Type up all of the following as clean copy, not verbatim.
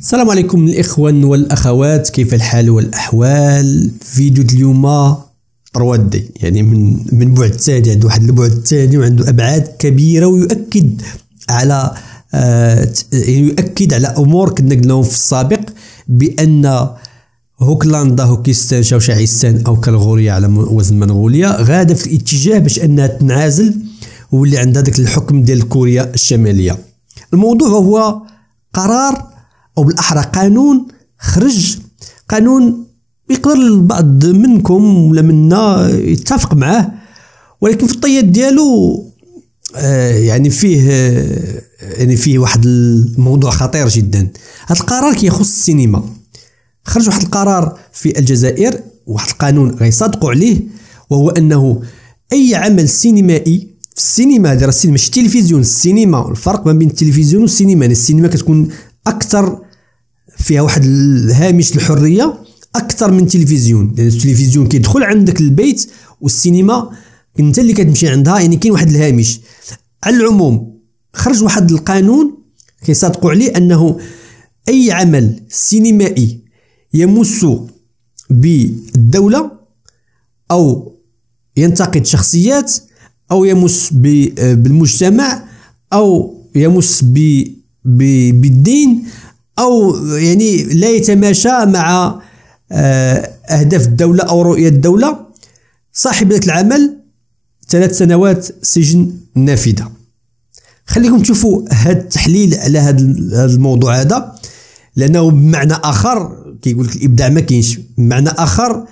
السلام عليكم الإخوان والأخوات، كيف الحال والأحوال؟ فيديو اليوم روادي، يعني من بعد ثاني، عنده واحد البعد الثاني وعنده أبعاد كبيرة، ويؤكد على أمور كنا قلناهم في السابق، بأن هوكلندا، هوكستان، شاوشاعستان أو كالغوريا على وزن منغوليا غادا في الاتجاه باش أنها تنعزل واللي عندها داك الحكم ديال كوريا الشمالية. الموضوع هو قرار أو بالأحرى قانون خرج، قانون يقدر البعض منكم ولا منا يتفق معاه، ولكن في الطيات ديالو يعني فيه واحد الموضوع خطير جدا. هذا القرار كيخص السينما. خرج واحد القرار في الجزائر، واحد القانون غيصادقوا عليه، وهو أنه أي عمل سينمائي في السينما، هذا السينما ماشي التلفزيون، السينما، الفرق ما بين التلفزيون والسينما، يعني السينما كتكون أكثر فيها واحد الهامش الحرية أكثر من التلفزيون، يعني التلفزيون كيدخل عندك البيت، والسينما انت اللي كتمشي عندها، يعني كاين واحد الهامش. على العموم خرج واحد القانون كيصادقوا عليه أنه أي عمل سينمائي يمس بالدولة أو ينتقد شخصيات أو يمس بالمجتمع أو يمس بالدين أو يعني لا يتماشى مع أهداف الدولة أو رؤية الدولة، صاحب ذلك العمل 3 سنوات سجن نافذة. خليكم تشوفوا هذا التحليل على هذا الموضوع هذا، لأنه بمعنى آخر كيقول لك الإبداع ما كاينش، بمعنى آخر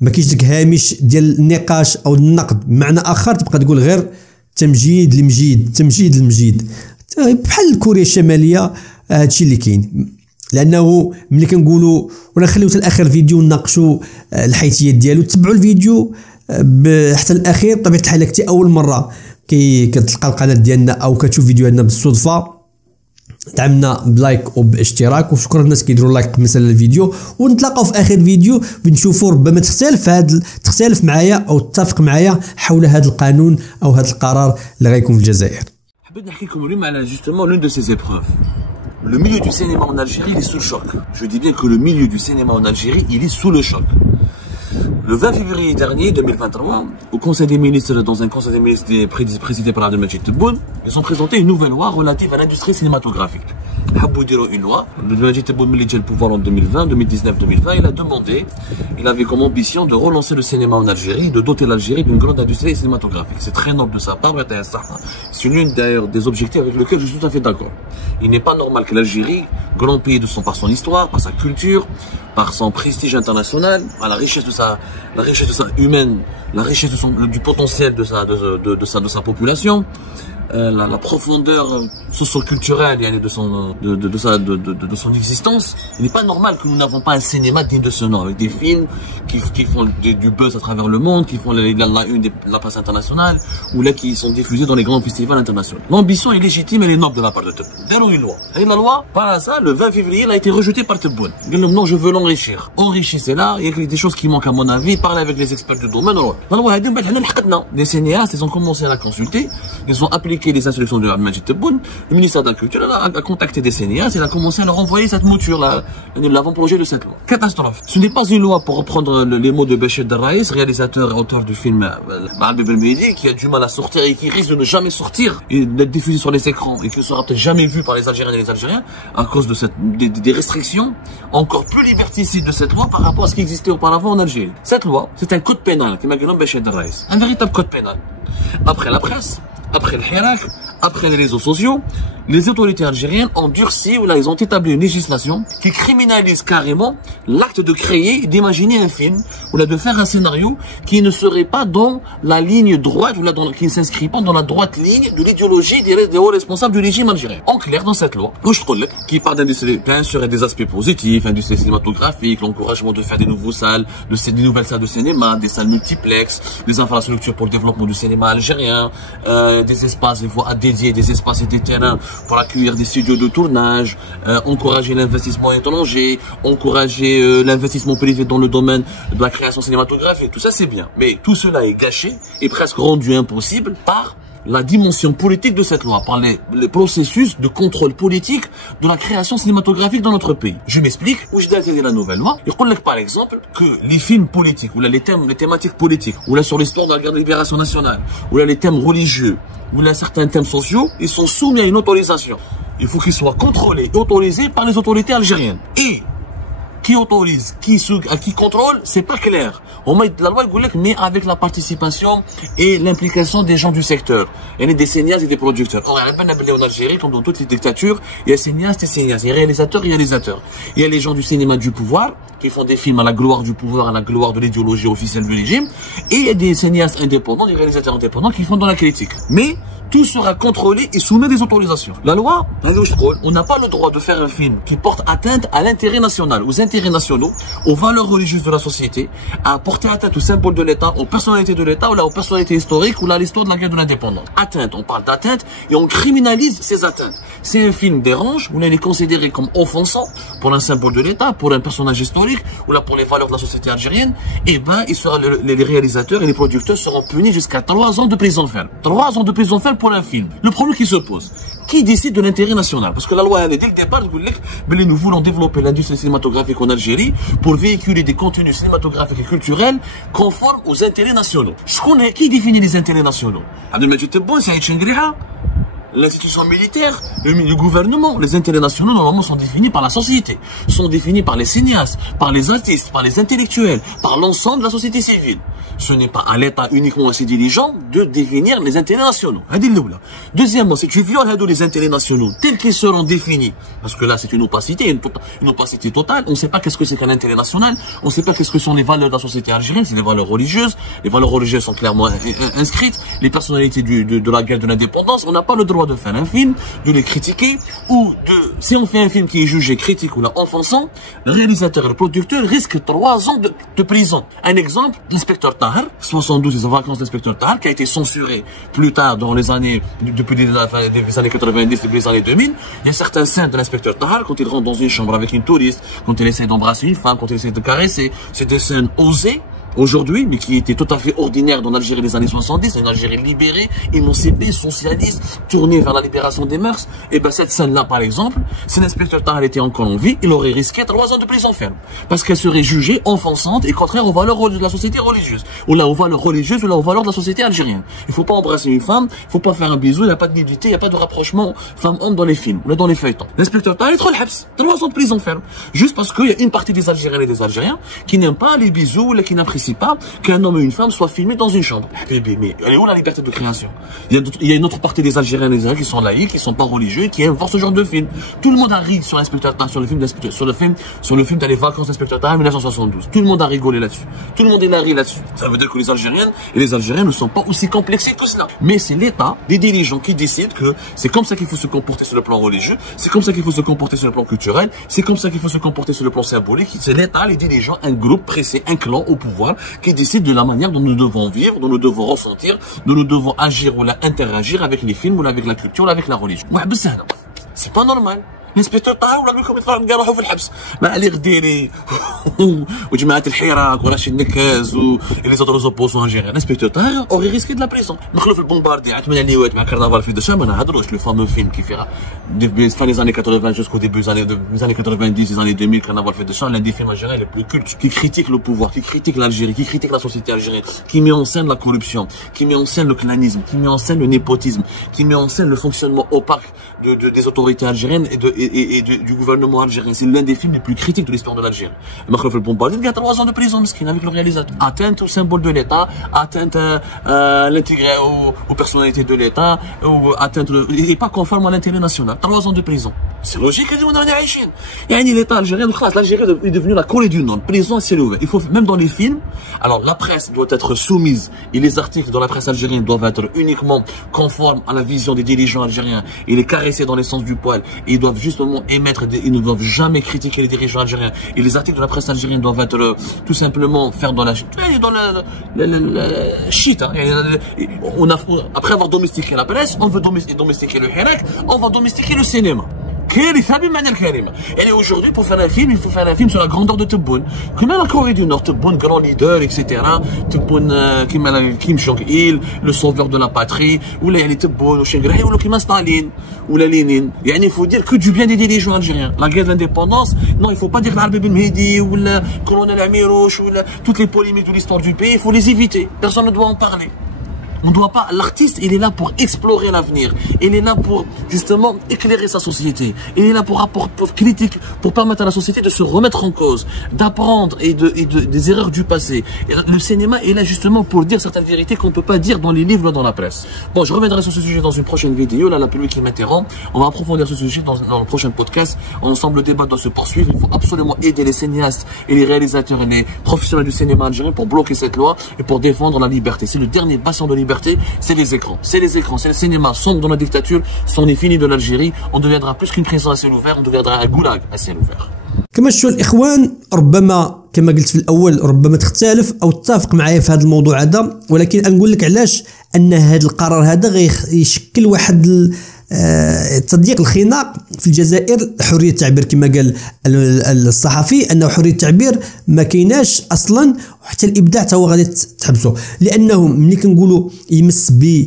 ما كاينش داك هامش ديال النقاش أو النقد، بمعنى آخر تبقى تقول غير تمجيد المجيد بحال كوريا الشمالية. هادشي اللي كاين، لانه ملي كنقولوا ولا نخليو حتى الاخر فيديو نناقشوا الحيثيات ديالو، تبعوا الفيديو حتى الاخير. بطبيعه الحال كنتي اول مره كتلقى القناه ديالنا او كتشوف فيديوهاتنا بالصدفه، دعمنا بلايك وباشتراك، وشكرا الناس كيديروا لايك مثلا الفيديو، ونتلاقاو في اخر فيديو بنشوفوا ربما تختلف معايا او تتفق معايا حول هذا القانون او هذا القرار اللي غيكون في الجزائر. حبيت نحكي لكم اليوم على justement l'une de ces épreuves. Le milieu du cinéma en Algérie, il est sous le choc. Je dis bien que le milieu du cinéma en Algérie, il est sous le choc. Le 20 février dernier, 2023, au Conseil des ministres, dans un Conseil des ministres présidé par Abdelmajid Tebboune, ils ont présenté une nouvelle loi relative à l'industrie cinématographique. Une loi, Abdelmajid Tebboune, le pouvoir en 2020, 2019-2020, il a demandé, il avait comme ambition de relancer le cinéma en Algérie, de doter l'Algérie d'une grande industrie cinématographique. C'est très noble de sa part, c'est l'une d'ailleurs des objectifs avec lesquels je suis tout à fait d'accord. Il n'est pas normal que l'Algérie, grand pays par son histoire, par sa culture, par son prestige international, par la richesse de sa humaine, la richesse du potentiel de sa population, la profondeur socio-culturelle de son existence. Il n'est pas normal que nous n'avons pas un cinéma digne de ce nom, avec des films qui font du buzz à travers le monde, qui font la presse internationale, ou là qui sont diffusés dans les grands festivals internationaux. L'ambition est légitime, elle est noble de la part de Tebboune. Donnons une loi. Et la loi, par ça, le 20 février, elle a été rejetée par Tebboune. Il dit non, je veux l'enrichir. Enrichissez-la, il y a des choses qui manquent à mon avis, parlez avec les experts du domaine. La loi, les cinéastes, ils ont commencé à la consulter, ils ont appliqué les instructions de Abdelmajid Tebboune. Le ministère de la Culture a contacté des cinéastes, il a commencé à leur envoyer cette mouture, l'avant-projet de cette loi. Catastrophe. Ce n'est pas une loi, pour reprendre les mots de Béchir Derraïs, réalisateur et auteur du film Mahbib El-Mehdi, qui a du mal à sortir et qui risque de ne jamais sortir et d'être diffusé sur les écrans et qui ne sera peut-être jamais vu par les Algériens et les Algériens à cause de des restrictions encore plus liberticides de cette loi par rapport à ce qui existait auparavant en Algérie. Cette loi, c'est un code pénal qui m'a dit Béchir Derraïs. Un véritable code pénal. Après la presse, après le hirak, après les réseaux sociaux, les autorités algériennes ont durci, ou là ils ont établi une législation qui criminalise carrément l'acte de créer, d'imaginer un film, ou là de faire un scénario qui ne serait pas dans la ligne droite, ou là qui ne s'inscrit pas dans la droite ligne de l'idéologie des hauts responsables du régime algérien. En clair, dans cette loi, qui parle d'industrie, bien sûr, des aspects positifs, industrie cinématographique, l'encouragement de faire des nouvelles salles de cinéma, des salles multiplex, des infrastructures pour le développement du cinéma algérien, des espaces, des voies dédiés, des espaces et des terrains pour accueillir des studios de tournage, encourager l'investissement étranger, encourager l'investissement privé dans le domaine de la création cinématographique. Tout ça, c'est bien. Mais tout cela est gâché et presque rendu impossible par la dimension politique de cette loi, par les processus de contrôle politique de la création cinématographique dans notre pays. Je m'explique. Où je dis la nouvelle loi, il dit par exemple que les films politiques, ou là les thématiques politiques, ou là sur l'histoire de la guerre de libération nationale, ou là les thèmes religieux, ou là certains thèmes sociaux, ils sont soumis à une autorisation. Il faut qu'ils soient contrôlés et autorisés par les autorités algériennes. Et qui autorise, qui contrôle, c'est pas clair. La loi mais avec la participation et l'implication des gens du secteur. Il y a des cinéastes et des producteurs. Or, en Algérie, comme dans toutes les dictatures, il y a cinéastes et cinéastes, il y a réalisateurs et réalisateurs. Il y a les gens du cinéma du pouvoir, qui font des films à la gloire du pouvoir, à la gloire de l'idéologie officielle du régime. Et il y a des cinéastes indépendants, des réalisateurs indépendants qui font dans la critique. Mais tout sera contrôlé et soumis à des autorisations. La loi, on n'a pas le droit de faire un film qui porte atteinte à l'intérêt national, aux intérêts nationaux, aux valeurs religieuses de la société, à porter atteinte aux symboles de l'État, aux personnalités de l'État, ou là, aux personnalités historiques, ou là, à l'histoire de la guerre de l'indépendance. Atteinte, on parle d'atteinte et on criminalise ces atteintes. Si un film dérange, ou là, il est considéré comme offensant pour un symbole de l'État, pour un personnage historique, ou là, pour les valeurs de la société algérienne, eh ben, les réalisateurs et les producteurs seront punis jusqu'à 3 ans de prison ferme. 3 ans de prison ferme pour un film. Le problème qui se pose, qui décide de l'intérêt national? Parce que la loi, elle est dès le départ, nous voulons développer l'industrie cinématographique en Algérie pour véhiculer des contenus cinématographiques et culturels conformes aux intérêts nationaux. Qui définit les intérêts nationaux? Abdelmajid Tebboune, Saïd Chengrija, l'institution militaire, le gouvernement. Les intérêts nationaux, normalement, sont définis par la société, sont définis par les cinéastes, par les artistes, par les intellectuels, par l'ensemble de la société civile. Ce n'est pas à l'État uniquement à ses dirigeants de définir les intérêts nationaux. Deuxièmement, si tu violes les intérêts nationaux tels qu'ils seront définis, parce que là c'est une opacité totale, on ne sait pas qu'est-ce que c'est qu'un intérêt national, on ne sait pas qu'est-ce que sont les valeurs de la société algérienne, c'est les valeurs religieuses sont clairement inscrites, les personnalités de la guerre de l'indépendance, on n'a pas le droit de faire un film, de les critiquer, si on fait un film qui est jugé critique ou là offensant, le réalisateur et le producteur risquent 3 ans de prison. Un exemple, l'inspecteur Tahar, 72, les vacances d'inspecteur Tahar, qui a été censuré plus tard dans les années, depuis les années 90, depuis les années 2000. Il y a certaines scènes de l'inspecteur Tahar, quand il rentre dans une chambre avec une touriste, quand il essaie d'embrasser une femme, quand il essaie de caresser, c'est des scènes osées, aujourd'hui, mais qui était tout à fait ordinaire dans l'Algérie des années 70, une Algérie libérée, émancipée, socialiste, tournée vers la libération des mœurs. Et ben cette scène-là, par exemple, si l'inspecteur Tahar était encore en vie, il aurait risqué 3 ans de prison ferme, parce qu'elle serait jugée offensante et contraire aux valeurs de la société religieuse, ou là aux valeurs religieuses, ou là aux valeurs de la société algérienne. Il faut pas embrasser une femme, il faut pas faire un bisou, il n'y a pas de nudité, il n'y a pas de rapprochement femme-homme dans les films, ou là dans les feuilletons. L'inspecteur Tahar est trop le habs, 3 ans de prison ferme, juste parce qu'il y a une partie des Algériennes et des Algériens qui n'aiment pas les bisous, ou là qui n'apprécient pas qu'un homme et une femme soient filmés dans une chambre. Mais elle est où la liberté de création? Il y a une autre partie des Algériens et des Algériens qui sont laïcs, qui sont pas religieux, qui aiment voir ce genre de film. Tout le monde a ri sur l'inspecteur Tahar, sur le film dans les vacances d'inspecteur Tahar en 1972. Tout le monde a rigolé là-dessus. Tout le monde a ri là-dessus. Ça veut dire que les Algériennes et les Algériens ne sont pas aussi complexés que cela. Mais c'est l'État, des dirigeants qui décident que c'est comme ça qu'il faut se comporter sur le plan religieux, c'est comme ça qu'il faut se comporter sur le plan culturel, c'est comme ça qu'il faut se comporter sur le plan symbolique. C'est l'État, les dirigeants, un groupe pressé, un clan au pouvoir qui décide de la manière dont nous devons vivre, dont nous devons ressentir, dont nous devons agir ou interagir avec les films ou avec la culture ou avec la religion. C'est pas normal. l'inسبكتور طاح ولا لكم يطلعوا يروحوا في الحبس مع علي غديري وجماعه الحراك وراشد نكاز ولي زوتر زوبوزون جيري l'inspecteur طاح اوري ريسكي دو لا بريزون نخلو في البومباردي عاد 8 ليوات مع كرنفال في دشام ما نهضروش لو فامو فيلم كي فيها fin des années 80 jusqu'au début des années 90 des années 2000 Carnaval fait de champ l'un des films algériens les plus cultes qui critique le pouvoir qui critique l'Algérie qui critique la société algérienne qui met en scène la corruption qui met en scène le clanisme qui met en scène le népotisme qui met en scène le fonctionnement opaque des autorités algériennes et du gouvernement algérien. C'est l'un des films les plus critiques de l'histoire de l'Algérie. Makhlef El Bombardier, il y a 3 ans de prison, mesquine, avec le réalisateur. Atteinte au symbole de l'État, atteinte à l'intégrer aux personnalités de l'État, ou atteinte, et pas conforme à l'intérêt national. 3 ans de prison. C'est logique, on en est à Chine. Il y a l'État algérien, l'Algérie est devenue la Corée du Nord. Prison, c'est ouvert. Il faut, même dans les films, alors la presse doit être soumise, et les articles dans la presse algérienne doivent être uniquement conformes à la vision des dirigeants algériens, et les caresser dans les sens du poil, et ils doivent justement émettre ils ne doivent jamais critiquer les dirigeants algériens, et les articles de la presse algérienne doivent être tout simplement faire dans la shit, hein. Après avoir domestiqué la presse, on veut domestiquer le hirak, on va domestiquer le cinéma. كارثه بمعنى الكلمه. يعني aujourd'hui pour faire un film il faut faire un film sur la grandeur de تبون كما لا كوري دو نور. تبون grand leader etc. تبون كيما كيم جونغ إيل لو سوفور دو لا باتري، ولا يعني تبون وشنغراي يقولوا كيما ستالين ولا لينين. يعني il faut dire que du bien des dirigeants algériens. La guerre de l'indépendance non il faut pas dire العربي بن مهدي ولا colonel Amirouche ولا toutes les polémiques de l'histoire du pays, il faut les éviter. Personne ne doit en parler. On ne doit pas. L'artiste, il est là pour explorer l'avenir. Il est là pour justement éclairer sa société. Il est là pour apporter, pour critique, pour permettre à la société de se remettre en cause, d'apprendre et des erreurs du passé. Et le cinéma est là justement pour dire certaines vérités qu'on ne peut pas dire dans les livres ou dans la presse. Bon, je reviendrai sur ce sujet dans une prochaine vidéo. Là, la pluie qui m'interrompt. On va approfondir ce sujet dans le prochain podcast. Ensemble, le débat doit se poursuivre. Il faut absolument aider les cinéastes et les réalisateurs et les professionnels du cinéma algérien pour bloquer cette loi et pour défendre la liberté. C'est le dernier bastion de liberté. C'est les écrans, c'est les écrans, c'est le cinéma. Sombre dans la dictature, c'en est fini de l'Algérie. On deviendra plus qu'une prison à ciel ouvert, on deviendra un goulag à ciel ouvert. كما شفتوا الإخوان، ربما كما قلت في الأول ربما تختلف أو تتفق معايا في هذا الموضوع هذا، ولكن نقول لك علاش أن هذا القرار هذا غيشكل واحد تضييق الخناق في الجزائر. حرية التعبير كما قال الصحفي أنه حرية التعبير ما كايناش أصلا، وحتى الإبداع تا هو غادي تحبسه، لأنه ملي كنقولوا يمس ب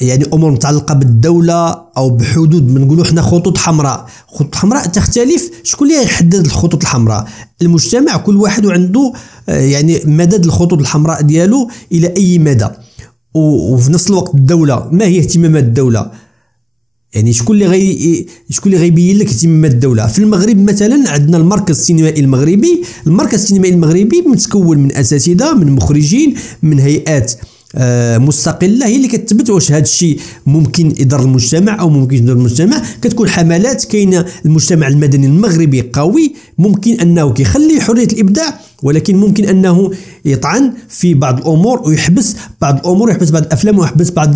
يعني امور متعلقه بالدوله او بحدود، بنقولوا حنا خطوط حمراء. خطوط حمراء تختلف، شكون اللي يحدد الخطوط الحمراء؟ المجتمع، كل واحد عنده يعني مدد الخطوط الحمراء ديالو الى اي مدى. وفي نفس الوقت الدوله، ما هي اهتمامات الدوله؟ يعني شكون اللي غيبين لك اهتمامات الدوله؟ في المغرب مثلا عندنا المركز السينمائي المغربي. المركز السينمائي المغربي متكون من اساتذه، من مخرجين، من هيئات مستقله هي اللي كتثبت واش هذا الشيء ممكن يضر المجتمع او ممكن يضر المجتمع. كتكون حملات، كاينه المجتمع المدني المغربي قوي، ممكن انه كيخلي حريه الابداع، ولكن ممكن انه يطعن في بعض الامور ويحبس بعض الامور، ويحبس بعض الافلام، ويحبس بعض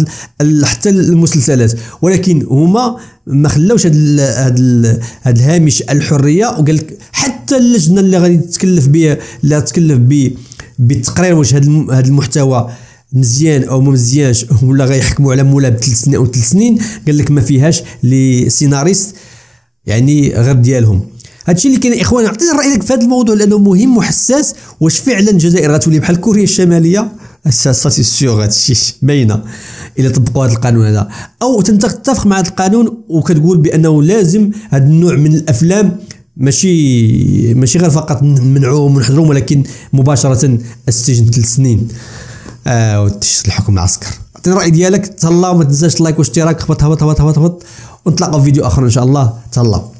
حتى المسلسلات. ولكن هما ما خلاوش هذا الهامش الحريه، وقال لك حتى اللجنه اللي غادي تكلف بها، لا تكلف بالتقرير واش هذا المحتوى مزيان او ما مزيانش، ولا غيحكموا على مولا ب3 سنين او 3 سنين، قال لك ما فيهاش لي سيناريست يعني غير ديالهم. هادشي اللي كاين. اخوان عطيني رايك في هذا الموضوع لانه مهم وحساس. واش فعلا الجزائر غتولي بحال كوريا الشماليه؟ سي سيغ هادشي باينه الا طبقوا هذا القانون هذا، او تتفق مع هذا القانون وكتقول بانه لازم هذا النوع من الافلام ماشي غير فقط نمنعوهم ونحظرهم، ولكن مباشره السجن 3 سنين وتشت الحكم العسكر. اعطيني الراي ديالك، تهلاو، ما تنساش اللايك والاشتراك. هبط ونتلاقاو في فيديو اخر ان شاء الله. تهلاو.